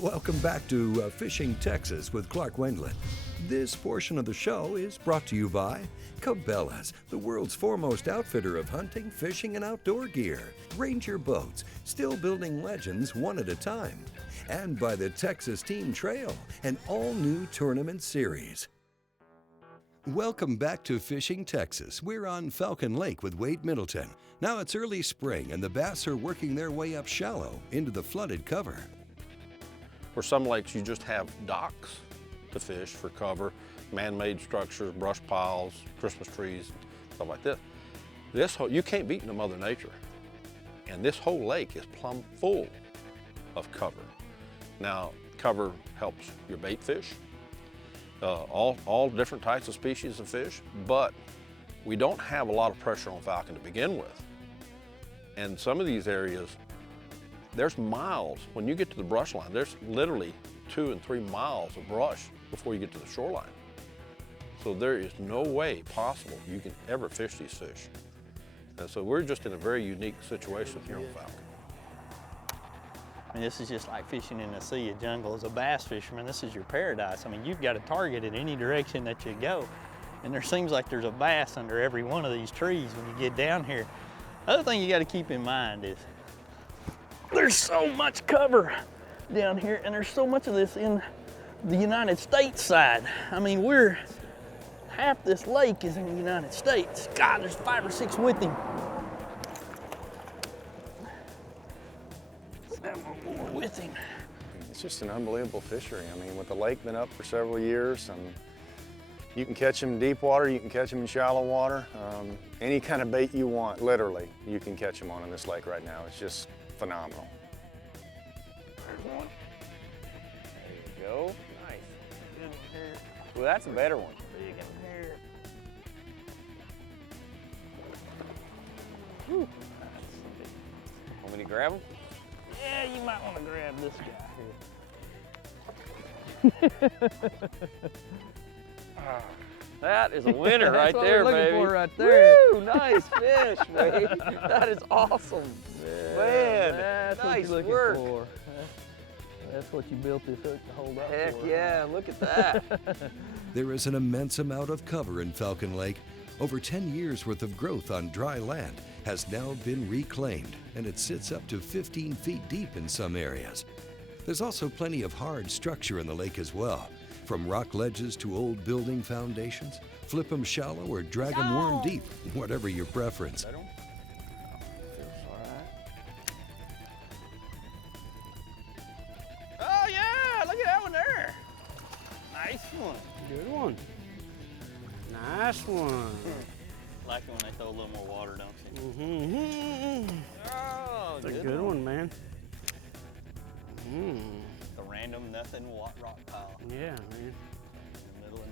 Welcome back to Fishing Texas with Clark Wendland. This portion of the show is brought to you by Cabela's, the world's foremost outfitter of hunting, fishing, and outdoor gear. Ranger Boats, still building legends one at a time. And by the Texas Team Trail, an all-new tournament series. Welcome back to Fishing Texas. We're on Falcon Lake with Wade Middleton. Now it's early spring and the bass are working their way up shallow into the flooded cover. For some lakes, you just have docks to fish for cover, man-made structures, brush piles, Christmas trees, stuff like this. You can't beat no Mother Nature. And this whole lake is plumb full of cover. Now, cover helps your bait fish, all different types of species of fish, but we don't have a lot of pressure on falcon to begin with. And some of these areas, there's miles. When you get to the brush line, there's literally 2 and 3 miles of brush before you get to the shoreline. So there is no way possible you can ever fish these fish. And so we're just in a very unique situation here on Falcon. I mean, this is just like fishing in a sea of jungle. As a bass fisherman, this is your paradise. I mean, you've got a target in any direction that you go. And there seems like there's a bass under every one of these trees when you get down here. The other thing you got to keep in mind is there's so much cover down here, and there's so much of this in the United States side. I mean, half this lake is in the United States. God, there's 5 or 6 with him. More with him. It's just an unbelievable fishery. I mean, with the lake been up for several years, and you can catch them in deep water, you can catch them in shallow water. Any kind of bait you want, literally, you can catch them on in this lake right now. It's just phenomenal. There's one. There you go. Nice. Good one here. Well, that's a better one. Big in here. Whew. Want me to grab him? Yeah, you might want to grab this guy here. That is a winner right there, what we're baby. looking for right there. Woo, nice fish, Wade. That is awesome. Man, That's nice what you're work. looking for. That's what you built this hook to hold up Heck for. yeah, look at that. There is an immense amount of cover in Falcon Lake. Over 10 years worth of growth on dry land has now been reclaimed, and it sits up to 15 feet deep in some areas. There's also plenty of hard structure in the lake as well, from rock ledges to old building foundations. Flip them shallow or drag them worm deep, whatever your preference. Oh yeah, look at that one there. Nice one. Good one. Nice one. Like it when they throw a little more water, don't you? Mm-hmm. Oh, That's a good one, man. Mm. A random nothing rock pile Yeah, man. in the middle of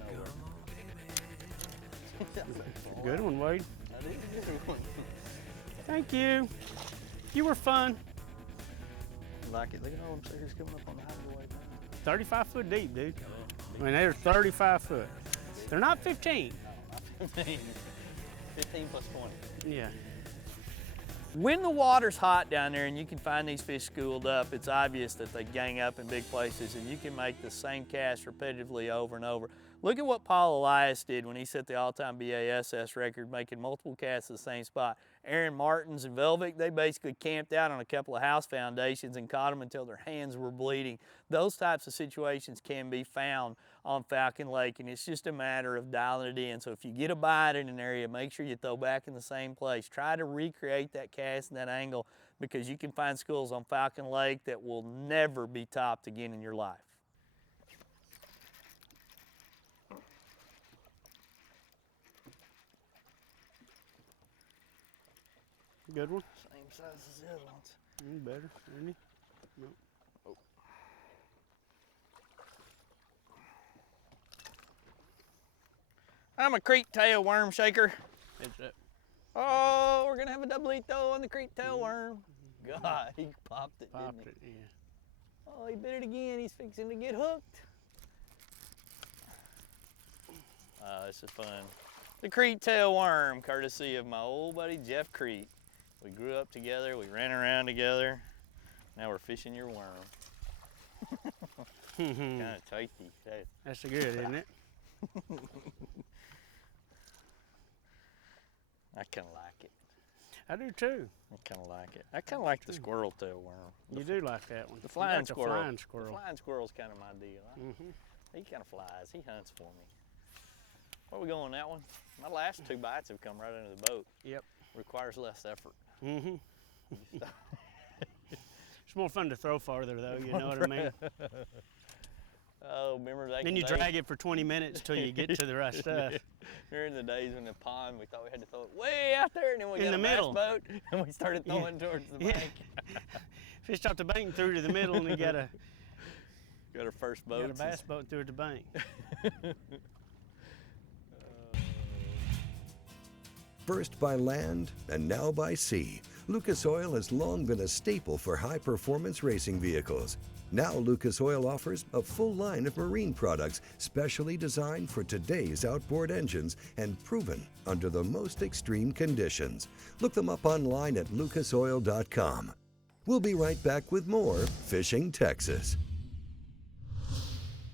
nowhere. Good one, Wade. That is a good one. Thank you. You were fun. Like it. Look at all them suckers coming up on the highway. 35 foot deep, dude. I mean, they're 35 foot. They're not 15. 15 plus 20. Yeah. When the water's hot down there and you can find these fish schooled up, it's obvious that they gang up in big places and you can make the same cast repetitively over and over. Look at what Paul Elias did when he set the all-time BASS record, making multiple casts at the same spot. Aaron Martins and Velvic, they basically camped out on a couple of house foundations and caught them until their hands were bleeding. Those types of situations can be found on Falcon Lake, and it's just a matter of dialing it in. So if you get a bite in an area, make sure you throw back in the same place. Try to recreate that cast and that angle, because you can find schools on Falcon Lake that will never be topped again in your life. Good one. Same size as the other ones. Better, isn't he? No. Oh. I'm a Kriet tail worm shaker. It's that. Oh, we're gonna have a doublito on the Kriet tail worm. God, he popped it, Popped didn't it, yeah. he? Oh, he bit it again. He's fixing to get hooked. Oh, this is fun. The Kriet tail worm, courtesy of my old buddy Jeff Kriet. We grew up together, we ran around together. Now we're fishing your worm. Kind of tasty. Too. That's good, isn't it? I kind of like it. I do too. I kind of like it. I kind of like the squirrel tail worm. You do like that one. The flying squirrel. The flying squirrel. The flying squirrel's kind of my deal. He kind of flies. He hunts for me. Where are we going on that one? My last 2 bites have come right under the boat. Yep. Requires less effort. It's more fun to throw farther though, you know what I mean? Oh, remember that? Then you drag it for 20 minutes till you get to the right stuff. During the days in the pond, we thought we had to throw it way out there, and then we got In a the bass middle. boat, and we started throwing towards the bank. Fished off the bank and threw to the middle, and you got a our first boat. got a bass boat through the bank. First by land and now by sea, Lucas Oil has long been a staple for high-performance racing vehicles. Now Lucas Oil offers a full line of marine products specially designed for today's outboard engines and proven under the most extreme conditions. Look them up online at lucasoil.com. We'll be right back with more Fishing Texas.